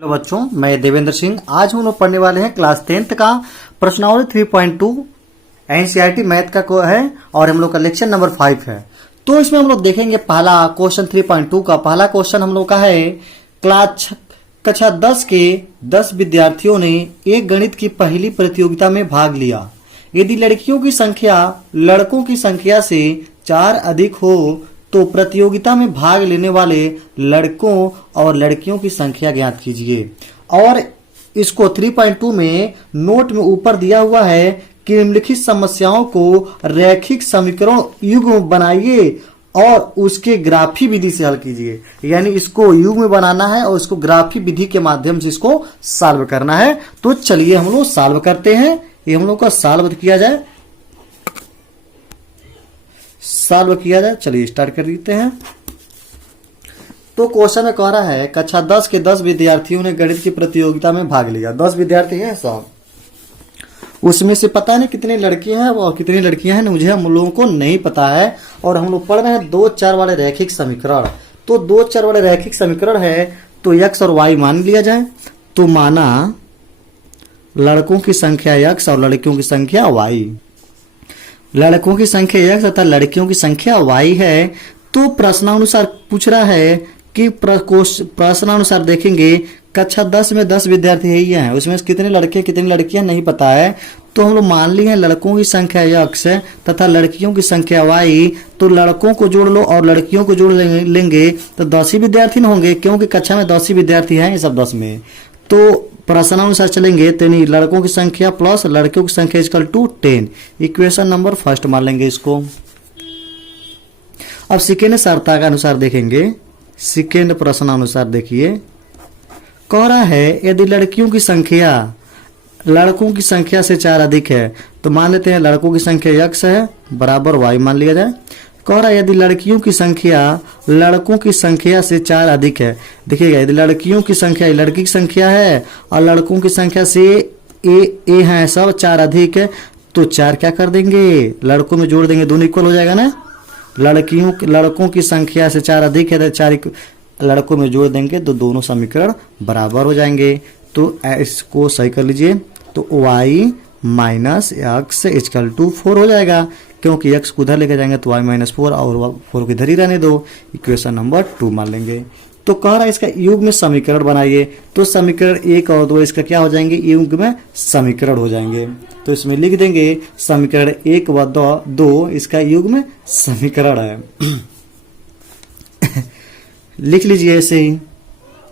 Hello बच्चों, मैं देवेंद्र सिंह। आज हम लोग पढ़ने वाले हैं क्लास 10th का प्रश्नावली 3.2 एनसीईआरटी मैथ का को है और हम लोग का लेक्चर नंबर 5 है। तो इसमें हम लोग देखेंगे पहला क्वेश्चन 3.2 का पहला क्वेश्चन हम लोग का है क्लास कक्षा 10 के 10 विद्यार्थियों ने एक गणित की पहली प्रतियोगिता में भाग लिया। यदि लड़कियों की संख्या लड़कों की संख्या से 4 अधिक हो तो प्रतियोगिता में भाग लेने वाले लड़कों और लड़कियों की संख्या ज्ञात कीजिए। और इसको 3.2 में नोट में ऊपर दिया हुआ है कि निम्नलिखित समस्याओं को रैखिक समीकरण युग्म बनाइए और उसके ग्राफी विधि से हल कीजिए। यानी इसको युग्म बनाना है और इसको ग्राफी विधि के माध्यम से इसको सॉल्व करना है। तो चलिए हम लोग सॉल्व करते हैं। ये हम लोग का सॉल्व किया जाए, चलिए स्टार्ट कर देते हैं। तो क्वेश्चन में कह रहा है कक्षा 10 के 10 विद्यार्थियों ने गणित की प्रतियोगिता में भाग लिया। 10 विद्यार्थी हैं सब, उसमें से पता नहीं कितनी लड़कियां हैं और कितनी लड़कियां हैं मुझे हम लोगों को नहीं पता है। और हम लोग पढ़ रहे हैं 2 4 वाले रैखिक समीकरण। तो 2 4 वाले रैखिक समीकरण है तो x और y मान लिया जाए। तो माना लड़कों की संख्या x और लड़कियों की संख्या y, लड़कों की संख्या x तथा लड़कियों की संख्या y है। तो प्रश्नानुसार पूछ रहा है कि प्रश्नानुसार देखेंगे कक्षा 10 में 10 विद्यार्थी ही हैं, उसमें कितने लड़के कितनी लड़कियां नहीं पता है। तो हम लोग मान लिए हैं लड़कों की संख्या x तथा लड़कियों की संख्या y। तो लड़कों को जोड़ लो और लड़कियों को जोड़ लेंगे तो 10 ही विद्यार्थी न होंगे, क्योंकि कक्षा में 10 ही विद्यार्थी हैं, ये सब 10 में। तो प्रश्नानुसार चलेंगे तो नहीं लड़कों की संख्या प्लस लड़कियों की संख्या equal to 10। Equation number first मान लेंगे इसको। अब सेकेंड शर्ता के अनुसार देखेंगे, सेकेंड प्रश्नानुसार देखिए कह रहा है यदि लड़कियों की संख्या लड़कों की संख्या से 4 अधिक है तो मान लेते हैं लड़कों की संख्या x है बराबर y मान लिया जाए। कह रहा है यदि लड़कियों की संख्या लड़कों की संख्या से 4 अधिक है, देखिएगा यदि लड़कियों की संख्या लड़की की संख्या है और लड़कों की संख्या से ए है सब 4 अधिक है, तो 4 क्या कर देंगे लड़कों में जोड़ देंगे, दोनों इक्वल हो जाएगा ना। लड़कों की संख्या से 4 अधिक है तो 4 लड़कों में जोड़ देंगे तो दोनों समीकरण बराबर हो जाएंगे। तो इसको सही कर लीजिए। तो y minus x equal to 4 हो जाएगा, क्योंकि x को उधर लेके जाएंगे तो y माइनस 4 और 4 को इधर ही रहने दो। इक्वेशन नंबर 2 मान लेंगे। तो कह रहा है इसका युग्म में समीकरण बनाइए। तो समीकरण 1 और 2 इसका क्या हो जाएंगे, युग्म में समीकरण हो जाएंगे। तो इसमें लिख देंगे समीकरण 1 व 2 इसका युग्म में समीकरण है। लिख लीजिए ऐसे ही,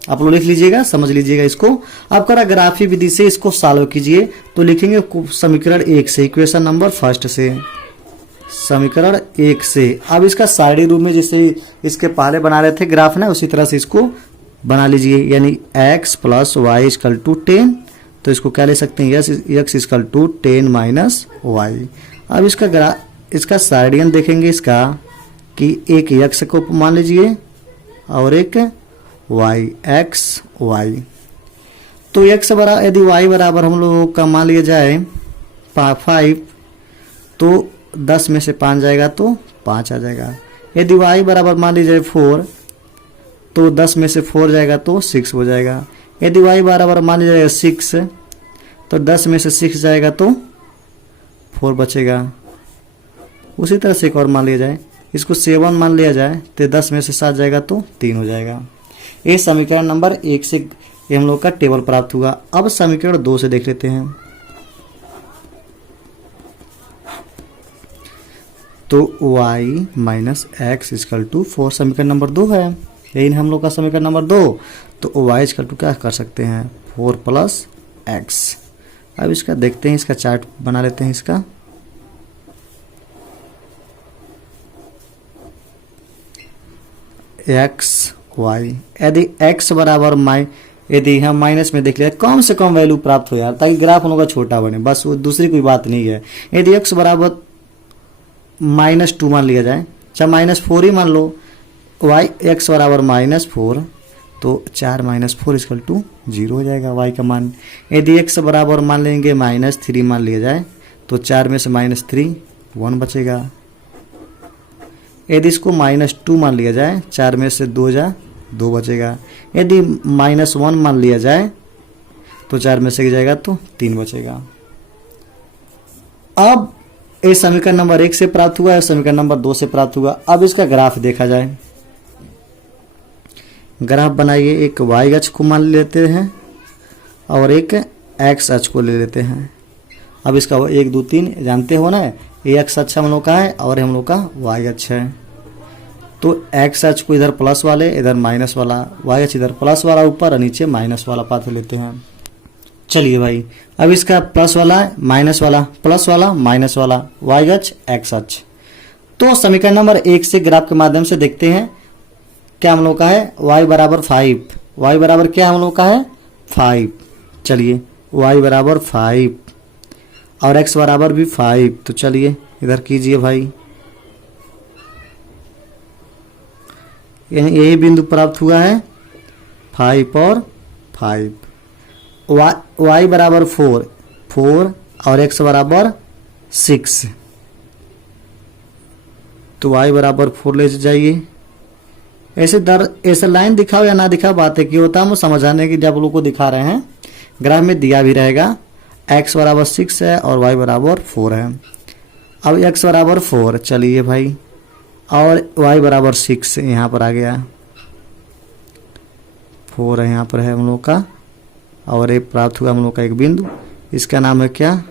आप लोग लिख लीजिएगा, समझ लीजिएगा इसको। अब करा ग्राफी विधि से इसको सॉल्व कीजिए। तो लिखेंगे समीकरण 1 से, इक्वेशन नंबर फर्स्ट से, समीकरण 1 से। अब इसका साइड रूप में जैसे इसके पहले बना रहे थे ग्राफ ना, उसी तरह से इसको बना लीजिए। यानी x plus y equal to 10। तो इसको क्या ले सकते हैं, x equal to 10 minus y. अब इसका साइडियन देखेंगे इसका कि एक x को मान लीजिए और एक y, x y। तो x बराबर यदि y बराबर हम लोग का मान लिया जाए 5, तो 10 में से 5 जाएगा तो 5 आ जाएगा। यदि y बराबर मान लीजिए 4, तो 10 में से 4 जाएगा तो 6 हो जाएगा। यदि y बराबर मान लीजिए 6, तो 10 में से 6 जाएगा तो 4 बचेगा। उसी तरह से एक और मान लिया जाए, इसको 7 मान लिया जाए तो 10 में से 7 जाएगा तो 3 हो जाएगा। ये समीकरण नंबर 1 से हम लोग का टेबल प्राप्त हुआ। अब समीकरण 2 से देख लेते हैं। तो y minus x equal to 4 समीकरण नंबर 2 है, यही हम लोग का समीकरण नंबर 2। तो y इक्वल टू क्या कर सकते हैं 4 प्लस एक्स। अब इसका देखते हैं, इसका चार्ट बना लेते हैं इसका। एक्स वाई, यदि x बराबर यदि हम माइनस में देख लिया कम से कम वैल्यू प्राप्त हो यार, ताकि ग्राफ हम लोग का छोटा बने, बस वो दूसरी कोई बात नहीं है। यदि x बराबर -2 मान लिया जाए, चाहे -4 ही मान लो, x बराबर -4, तो 4 माइनस 4 इक्वल टू 0 हो जाएगा y का मान। यदि x बराबर मान लेंगे -3 मान लिया जाए, तो 4 में से -3 1 बचेगा। यदि इसको -2 मान लिया जाए, 4 में से 2 जा 2 बचेगा। यदि -1 मान लिया जाए तो 4 में से जाएगा तो 3 बचेगा। अब ये समीकरण नंबर 1 से प्राप्त हुआ है, समीकरण नंबर 2 से प्राप्त हुआ। अब इसका ग्राफ देखा जाए। ग्राफ बनाइए, एक y अक्ष को मान लेते हैं और एक x अक्ष को ले लेते हैं। अब इसका 1 2 3 जानते हो ना, ये x अक्ष हम लोग का है और हम लोग का y अक्ष है। तो x अक्ष को इधर प्लस वाले, इधर माइनस वाला, y अक्ष इधर प्लस वाला ऊपर और नीचे माइनस वाला पाथ लेते हैं। चलिए भाई, अब इसका प्लस वाला माइनस वाला, प्लस वाला माइनस वाला, y अक्ष x अक्ष। तो समीकरण नंबर 1 से ग्राफ के माध्यम से देखते हैं क्या हम लोग का है, y बराबर 5, y बराबर क्या हम लोग का है 5। चलिए y बराबर 5 और x बराबर भी 5। तो चलिए इधर कीजिए भाई, यानी यही बिंदु प्राप्त हुआ है 5 और 5। y बराबर 4 और x बराबर 6। तो y बराबर 4 ले जाइए। ऐसे लाइन दिखाओ या ना दिखाओ, बात है कि होता है समझाने की, जब लोग को दिखा रहे हैं ग्राफ में दिया भी रहेगा। x बराबर 6 है और y बराबर 4 है। अब x बराबर 4, चलिए भाई, और y बराबर 6 यहाँ पर आ गया, 4 यहाँ पर है हम लोग का, और ये प्राप्त हुआ हम लोग का एक बिंदु, इसका नाम है क्या,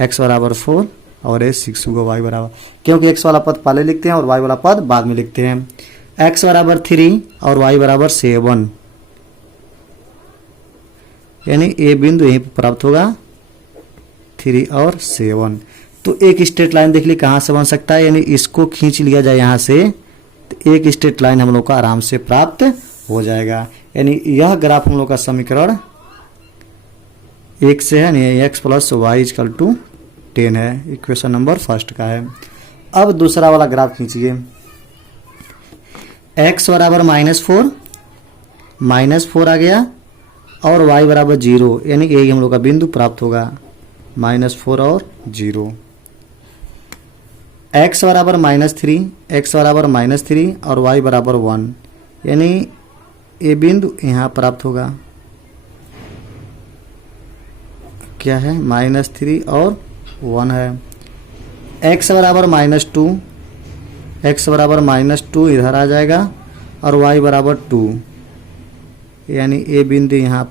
x बराबर 4 और ये 6 हुआ y बराबर, क्योंकि x वाला पद पहले लिखते हैं और y वाला पद बाद में लिखते हैं। x बराबर 3 और y बराबर 7, यानी ये बिंदु यहीं पर प्राप्त होगा 3 और 7। तो एक स्ट्रेट लाइन देख ली कहाँ से बन सकता है, यानी इसको खींच लिया जाए यहाँ से, तो एक स्ट्रेट लाइन हम लोग का आराम से प्राप्त हो जाएगा। यानी यह ग्राफ हम लोग का समीकरण 1 से है, यानी x plus y equal to 10 है, इक्वेशन नंबर 1 का है। अब दूसरा वाला ग्राफ खींचिए, x बराबर -4 आ गया और y बराबर 0, यानी यही हम लोग का बिंदु प्राप्त होगा, -4 और 0। x बराबर -3 और y बराबर 1, यानी ये बिंदु यहाँ प्राप्त होगा, क्या है -3 और 1 है। x बराबर -2 इधर आ जाएगा और y बराबर 2, यानी ये बिंदु यहाँ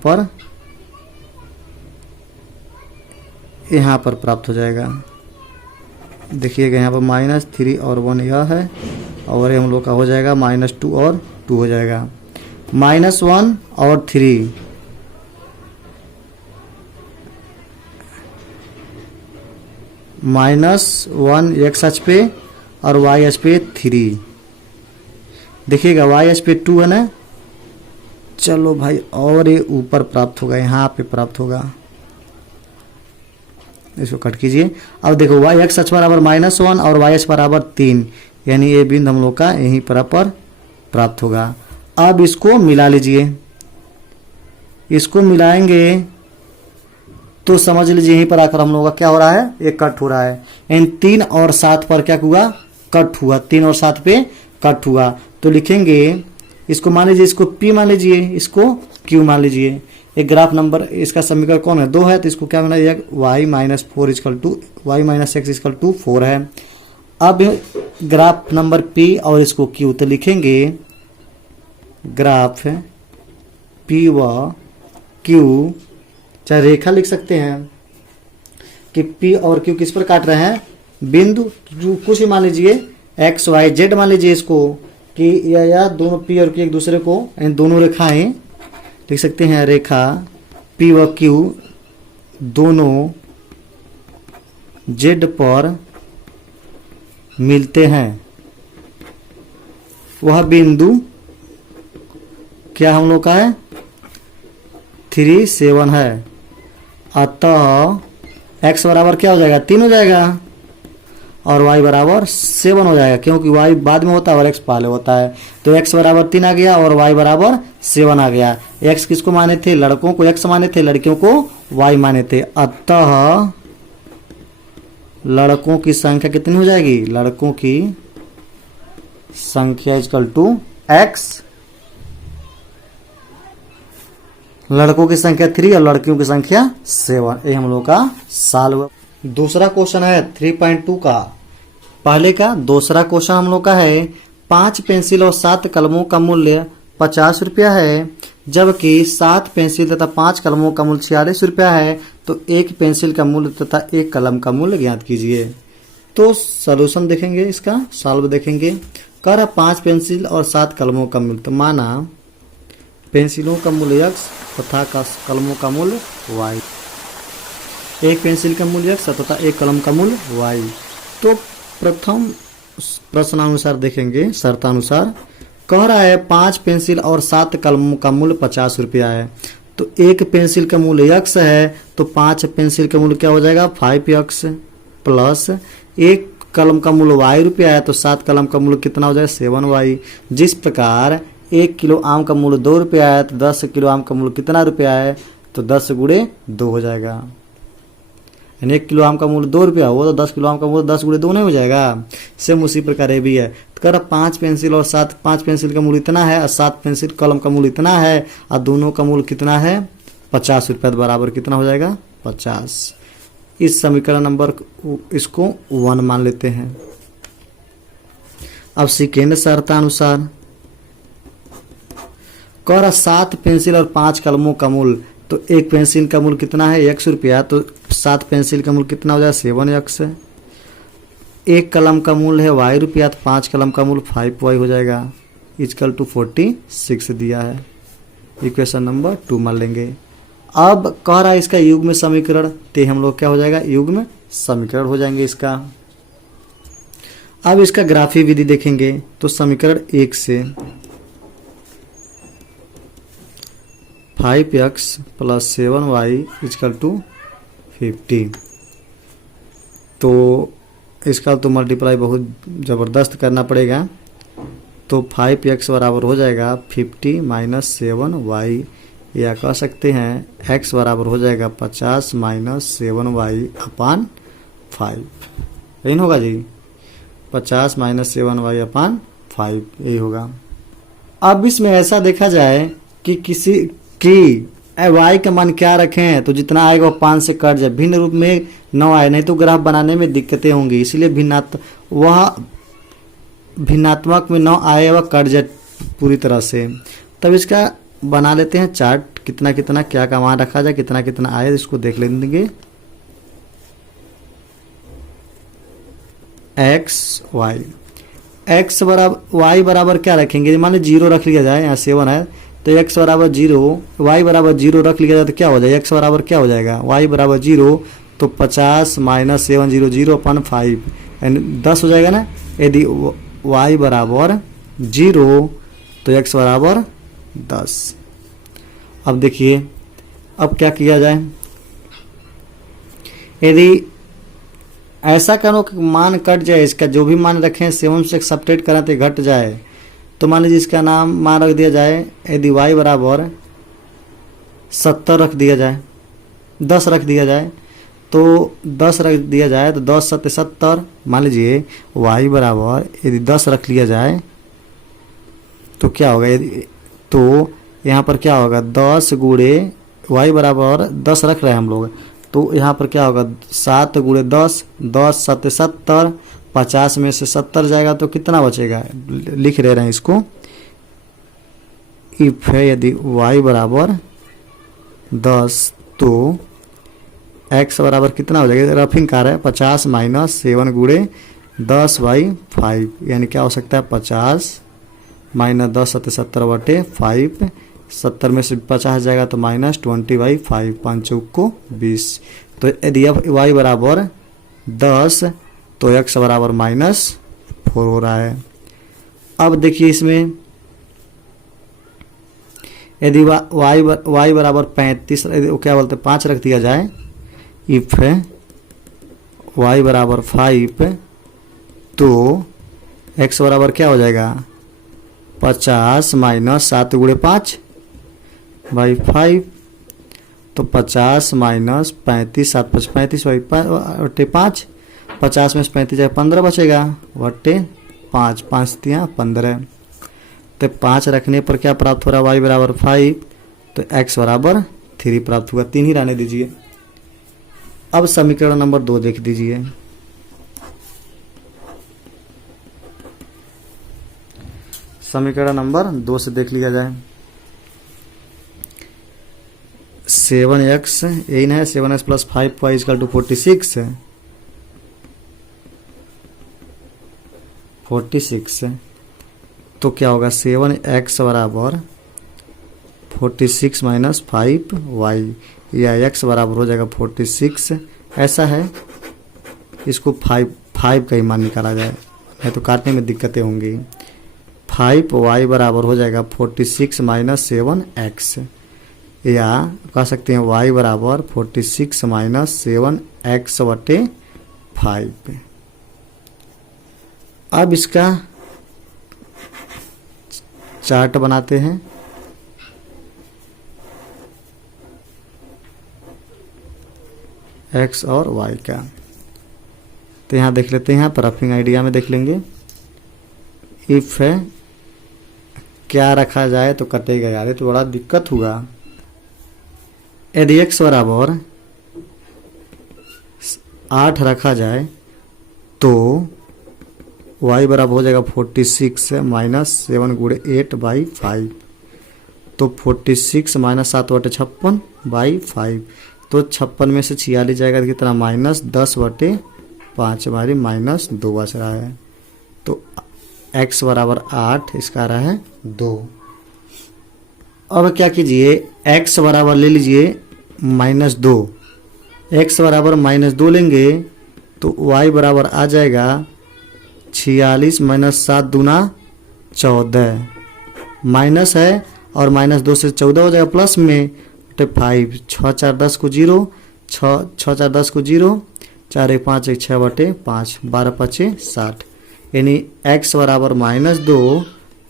पर प्राप्त हो जाएगा। देखिएगा यहाँ पर -3 और 1 यह है, और ये हम लोग का हो जाएगा -2 और 2 हो जाएगा, -1 और 3, -1 x अक्ष पे और y अक्ष पे 3। देखिएगा y अक्ष पे 2 है ना, चलो भाई, और ये ऊपर प्राप्त होगा, यहाँ पे प्राप्त होगा, इसको कट कीजिए। अब देखो y x अक्ष बराबर -1 और y अक्ष बराबर 3, यानी ये बिंदु हम लोग का यहीं पर प्राप्त होगा। अब इसको मिला लीजिए, इसको मिलाएंगे तो समझ लीजिए यहीं पर आकर हम लोगों का क्या हो रहा है, ये कट हो रहा है। इन 3 और 7 पर क्या हुआ, कट हुआ, 3 और 7 पे कट हुआ। तो लिखेंगे इसको, मान लीजिए इसको P मान लीजिए, इसको Q मान लीजिए। एक ग्राफ नंबर, इसका समीकरण कौन है, 2 है, तो इसको क्या बना जाएगा, y - x इक्वल टू 4 है। अब ग्राफ नंबर P और इसको Q, तो लिखेंगे ग्राफ P व Q, चाहे रेखा लिख सकते हैं कि P और Q किस पर काट रहे हैं, बिंदु कुछ ही मान लीजिए x y z मान लीजिए इसको, कि या दोनों P और Q एक दूसरे को, दोनों रेखाएं लिख सकते हैं, रेखा P व Q दोनों z पर मिलते हैं, वह बिंदु क्या हम लोग का है 3 7 है। अतः x बराबर क्या हो जाएगा, 3 हो जाएगा और y बराबर 7 हो जाएगा, क्योंकि y बाद में होता है और x पहले होता है। तो x बराबर 3 आ गया और y बराबर 7 आ गया। x किसको माने थे, लड़कों को x माने थे, लड़कियों को y माने थे। अतः लड़कों की संख्या कितनी हो जाएगी, लड़कों की संख्या इक्वल टू x लड़कों की संख्या 3 और लड़कियों की संख्या 7। ये हम लोग का सॉल्व। दूसरा क्वेश्चन है 3.2 का। पहले का दूसरा क्वेश्चन हम लोग का है 5 पेंसिल और 7 कलमों का मूल्य 50 रुपया है, जबकि 7 पेंसिल तथा 5 कलमों का मूल्य 46 रुपया है। तो एक पेंसिल का मूल्य तथा एक कलम का मूल्य ज्ञात कीजिए। तो सलूशन देखेंगे, इसका सॉल्व देखेंगे। कर 5 पेंसिल और 7 कलमों का मूल्य, तो माना पेंसिलों का मूल्य x तथा कलमों का मूल्य y। एक पेंसिल का मूल्य x तथा एक कलम का मूल्य y। तो प्रथम प्रश्नानुसार देखेंगे, शर्तानुसार कह रहा है 5 पेंसिल और 7 कलमों का मूल्य 50 रुपया है। तो एक पेंसिल का मूल्य x है, तो 5 पेंसिल का मूल्य क्या हो जाएगा 5x, प्लस एक कलम का मूल्य y रुपया है, तो 7 कलम का मूल्य कितना हो जाएगा 7y। जिस प्रकार 1 किलो आम का मूल्य 2 रुपया है, तो 10 किलो आम का मूल्य कितना रुपया है, तो 10 गुणे 2 हो जाएगा। यानी 1 किलो आम का मूल्य 2 रुपया हो तो 10 किलो आम का मूल्य 10 गुणे 2 नहीं हो जाएगा। सेम उसी प्रकार ये भी है। तो कह रहा 5 पेंसिल और 5 पेंसिल का मूल्य इतना है और 7 पेंसिल कलम का मूल्य इतना है और दोनों का मूल्य कितना है 50 रुपया, बराबर कितना हो जाएगा 50। इस समीकरण नंबर इसको 1 मान लेते हैं। अब सेकेंड शर्तानुसार कह रहा 7 पेंसिल और 5 कलमों का मूल्य, तो एक पेंसिल का मूल्य कितना है x रुपया, तो 7 पेंसिल का मूल्य कितना हो जाएगा 7x। एक कलम का मूल्य है y रुपया, तो 5 कलम का मूल्य 5y हो जाएगा, इक्वल टू 46 दिया है। इक्वेशन नंबर 2 मान लेंगे। अब कह रहा है इसका युग्म समीकरण, तो हम लोग क्या हो जाएगा युग्म समीकरण हो जाएंगे इसका। अब इसका ग्राफी विधि देखेंगे, तो समीकरण 1 से 5x plus 7y equal to 50। तो इसका तो मल्टीप्लाई बहुत ज़बरदस्त करना पड़ेगा। तो 5x बराबर हो जाएगा 50 माइनस 7y, या कह सकते हैं x बराबर हो जाएगा 50 माइनस 7y अपान 5। यही होगा जी, 50 माइनस 7y अपान 5 यही होगा। अब इसमें ऐसा देखा जाए कि किसी की y का मान क्या रखें, तो जितना आएगा वो 5 से कट जाए, भिन्न रूप में 9 आए, नहीं तो ग्राफ बनाने में दिक्कतें होंगी। इसलिए भिन्नात्मक में 9 आए वह कट जाए पूरी तरह से। तब इसका बना लेते हैं चार्ट, कितना कितना क्या का मान रखा जाए, कितना कितना आए, इसको देख लेंगे। x बराबर y बराबर क्या रखेंगे, मान लीजिए 0 रख लिया जाए, यहाँ 7 है तो x बराबर 0, y बराबर 0 रख लिया जाए तो क्या हो जाएगा x बराबर क्या हो जाएगा y बराबर 0, तो 50 माइनस 7 0 0 अपन 5 यानी 10 हो जाएगा ना। यदि y बराबर 0 तो x बराबर 10। अब देखिए अब क्या किया जाए, यदि ऐसा करो कि मान कट जाए, इसका जो भी मान रखें 7 से सब्ट्रैक्ट करें तो घट जाए, तो मान लीजिए इसका नाम मान रख दिया जाए, यदि y बराबर 70 रख दिया जाए, 10 रख दिया जाए, तो 10 रख दिया जाए तो 10 7 70। मान लीजिए y बराबर यदि 10 रख लिया जाए तो क्या होगा, यदि तो यहाँ पर क्या होगा 10 गुणे y बराबर 10 रख रहे हैं हम लोग, तो यहाँ पर क्या होगा 7 गुणे 10, 10 7 70, 50 में से 70 जाएगा तो कितना बचेगा, लिख रहे हैं इसको। इफ है यदि y बराबर 10 तो x बराबर कितना हो जाएगा, रफिंग कार है 50 माइनस 7 गुणे 10/5, यानी क्या हो सकता है 50 माइनस 10 7 70 बटे 5, 70 में से 50 जाएगा तो माइनस 20/5, 5 चौक को 20। तो यदि y बराबर 10 तो x बराबर -4 हो रहा है। अब देखिए इसमें यदि y बराबर 35, क्या बोलते 5 रख दिया जाए, इफ y बराबर 5 तो x बराबर क्या हो जाएगा 50 माइनस 7 गुणे 5/5, तो 50 माइनस 35, 7 5 35 5, 50 में से 35 जाए 15 बचेगा बटे 5, 5 3 15। तो 5 रखने पर क्या प्राप्त हो रहा है y बराबर 5, तो x बराबर 3 प्राप्त हुआ। 3 ही रहने दीजिए। अब समीकरण नंबर 2 देख दीजिए। समीकरण नंबर 2 से देख लिया जाए। 7x यही ना है, 7x plus 5y equal to 46 है। 46 है तो क्या होगा, 7x बराबर 46 माइनस 5y, या x बराबर हो जाएगा 46। ऐसा है, इसको 5 का ही मान निकाला जाए, नहीं तो काटने में दिक्कतें होंगी। 5y बराबर हो जाएगा 46 माइनस 7x, या कह सकते हैं y बराबर 46 माइनस 7x बटे 5। अब इसका चार्ट बनाते हैं। x और y का, तो यहाँ देख लेते हैं। यहाँ पर रफिंग आइडिया में देख लेंगे। इफ है, क्या रखा जाए तो कटेगा यार, ये तो बड़ा दिक्कत हुआ। यदि x बराबर 8 रखा जाए तो y बराबर हो जाएगा 46 माइनस 7 गुणे 8 बाई 5। तो 46 माइनस 7 बटे 56 बाई 5। तो 56 में से 46 जाएगा तो कितना, माइनस 10 बटे 5, हमारी माइनस 2 बच रहा है। तो x बराबर 8, इसका आ रहा है 2। अब क्या कीजिए, x बराबर ले लीजिए -2। x बराबर -2 लेंगे तो y बराबर आ जाएगा 46 माइनस 7 दूना 14। माइनस है और -2 से 14 हो जाएगा, प्लस में 5। 6 4 10 को 0, 6 4 10 को 0, 4 1 5 1 6 बटे 5, 12 5 60। यानी x बराबर -2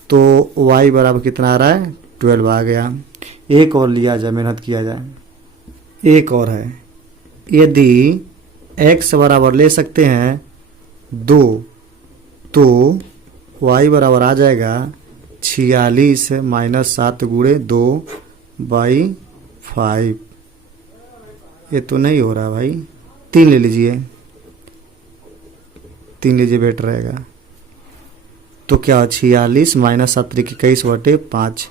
तो y बराबर कितना आ रहा है, 12 आ गया। एक और लिया जाए, मेहनत किया जाए। एक और है, यदि x बराबर ले सकते हैं 2 तो y बराबर आ जाएगा 46 माइनस 7 गुणे 2 बाई 5। ये तो नहीं हो रहा भाई, 3 ले लीजिए, 3 लीजिए बेटर रहेगा। तो क्या 46 माइनस 7 21 बटे 5।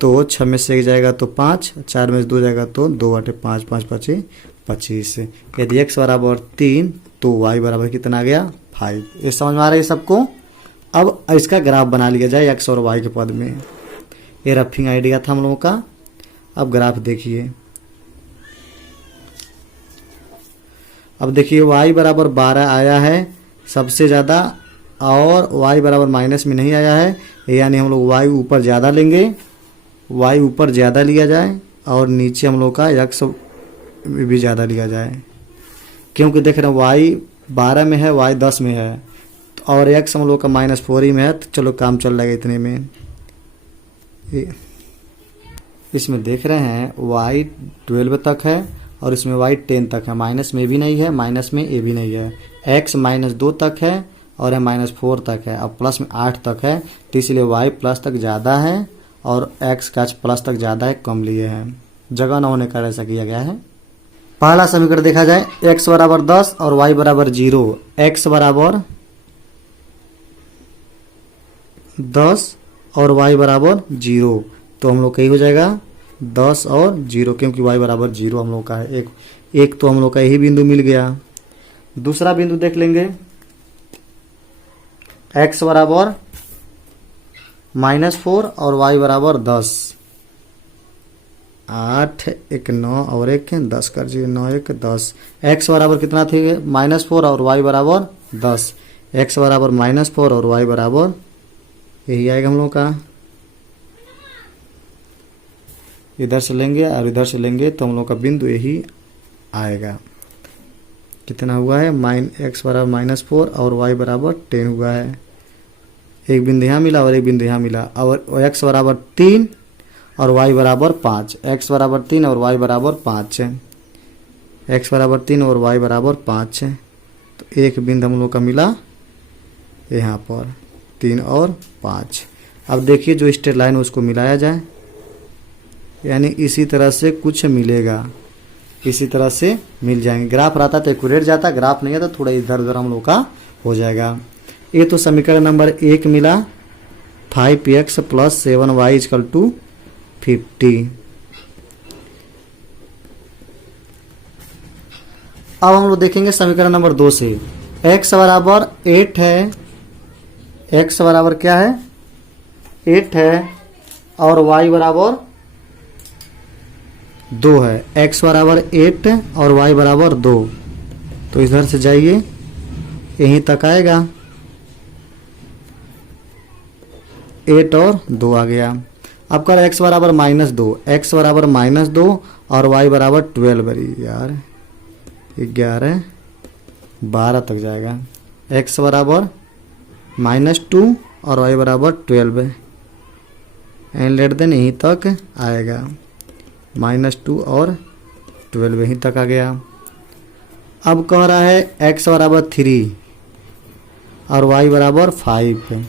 तो 6 में से 1 जाएगा तो 5, 4 में से 2 जाएगा तो 2 बटे 5, 5 5 25। यदि x बराबर 3 तो y बराबर कितना आ गया, 5। ये समझ में आ रहा है सबको। अब इसका ग्राफ बना लिया जाए x और y के पद में। ये रफिंग आइडिया था हम लोगों का। अब ग्राफ देखिए। अब देखिए y बराबर 12 आया है सबसे ज़्यादा, और y बराबर माइनस में नहीं आया है, यानी हम लोग y ऊपर ज़्यादा लेंगे। y ऊपर ज़्यादा लिया जाए और नीचे हम लोग का x भी ज़्यादा लिया जाए, क्योंकि देख रहे हैं y 12 में है, y 10 में है, और x हम लोग का -4 ही में है। तो चलो काम चल रहा है इतने में। इसमें देख रहे हैं y 12 तक है और इसमें y 10 तक है, माइनस में भी नहीं है, माइनस में ए भी नहीं है। x -2 तक है और है -4 तक है, अब प्लस में 8 तक है, तो इसलिए y प्लस तक ज़्यादा है और x का प्लस तक ज़्यादा है, कम लिए हैं। जगह न होने का ऐसा किया गया है। पहला समीकरण देखा जाए, x बराबर 10 और y बराबर 0। x बराबर 10 और y बराबर 0, तो हम लोग का ही हो जाएगा 10 और 0, क्योंकि y बराबर 0 हम लोग का है। एक तो हम लोग का यही बिंदु मिल गया। दूसरा बिंदु देख लेंगे, x बराबर -4 और y बराबर 10। 8 1 9 और 1 10 कर दीजिए, 9 1 10। x बराबर कितना थे, -4 और y बराबर 10। x बराबर -4 और y बराबर यही आएगा हम लोग का। इधर से लेंगे और इधर से लेंगे तो हम लोग का बिंदु यही आएगा। कितना हुआ है, x बराबर -4 और y बराबर 10 हुआ है। एक बिंदु यहाँ मिला और एक बिंदु यहाँ मिला, और x बराबर 3 और y बराबर 5। x बराबर 3 और y बराबर 5 है। x बराबर 3 और y बराबर 5 है, तो एक बिंदु हम लोग का मिला यहाँ पर 3 और 5। अब देखिए जो स्ट्रेट लाइन है उसको मिलाया जाए। यानी इसी तरह से कुछ मिलेगा, इसी तरह से मिल जाएंगे। ग्राफ रहता तो एक्यूरेट जाता, ग्राफ नहीं आता थोड़ा इधर उधर हम लोग का हो जाएगा। ये तो समीकरण नंबर 1 मिला, 5x + 7y = 50। अब हम लोग देखेंगे समीकरण नंबर 2 से। x बराबर 8 है, x बराबर क्या है 8 है और y बराबर 2 है। x बराबर 8 और y बराबर 2, तो इधर से जाइए यहीं तक आएगा, 8 और 2 आ गया। अब कर x बराबर -2, x बराबर -2 और y बराबर 12, अरे यार 11 12 तक जाएगा। x बराबर -2 और y बराबर 12 एंड लेट देन यहीं तक आएगा, -2 और 12 यहीं तक आ गया। अब कह रहा है x बराबर 3 और y बराबर 5 है,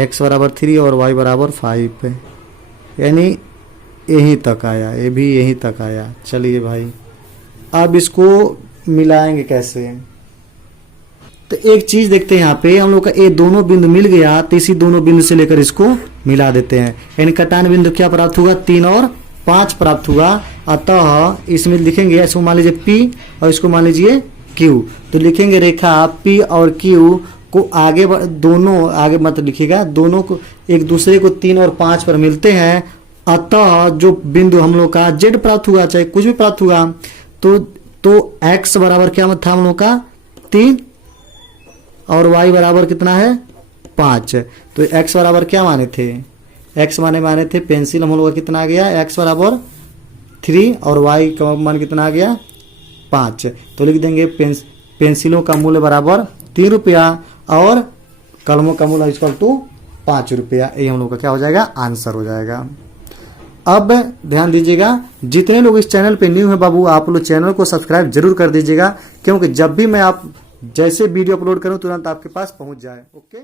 x बराबर 3 और y बराबर 5 है, यानी यहीं तक आया, ये भी यहीं तक आया। चलिए भाई अब इसको मिलाएंगे कैसे, तो एक चीज देखते हैं यहाँ पे हम लोग का ये दोनों बिंदु मिल गया, तो इसी दोनों बिंदु से लेकर इसको मिला देते हैं, यानी कटान बिंदु क्या प्राप्त होगा 3 और 5 प्राप्त होगा। अतः इसमें लिखेंगे, इसको मान लीजिए P और इसको मान लीजिए Q, तो लिखेंगे रेखा P और Q को आगे दोनों आगे मत लिखिएगा, दोनों को एक दूसरे को 3 और 5 पर मिलते हैं। अतः जो बिंदु हम लोग का Z प्राप्त हुआ, चाहे कुछ भी प्राप्त हुआ, तो x बराबर क्या मत था हम लोग का 3 और y बराबर कितना है 5। तो x बराबर क्या माने थे, x माने थे पेंसिल हम लोग का कितना आ गया, x बराबर 3 और y का मान कितना आ गया 5। तो लिख देंगे पेंसिलों का मूल्य बराबर 3 रुपया और कलमों का मूल्य = 5 रुपया। ये हम लोग का क्या हो जाएगा, आंसर हो जाएगा। अब ध्यान दीजिएगा, जितने लोग इस चैनल पे न्यू है बाबू, आप लोग चैनल को सब्सक्राइब जरूर कर दीजिएगा, क्योंकि जब भी मैं आप जैसे वीडियो अपलोड करूं तुरंत आपके पास पहुंच जाए। ओके।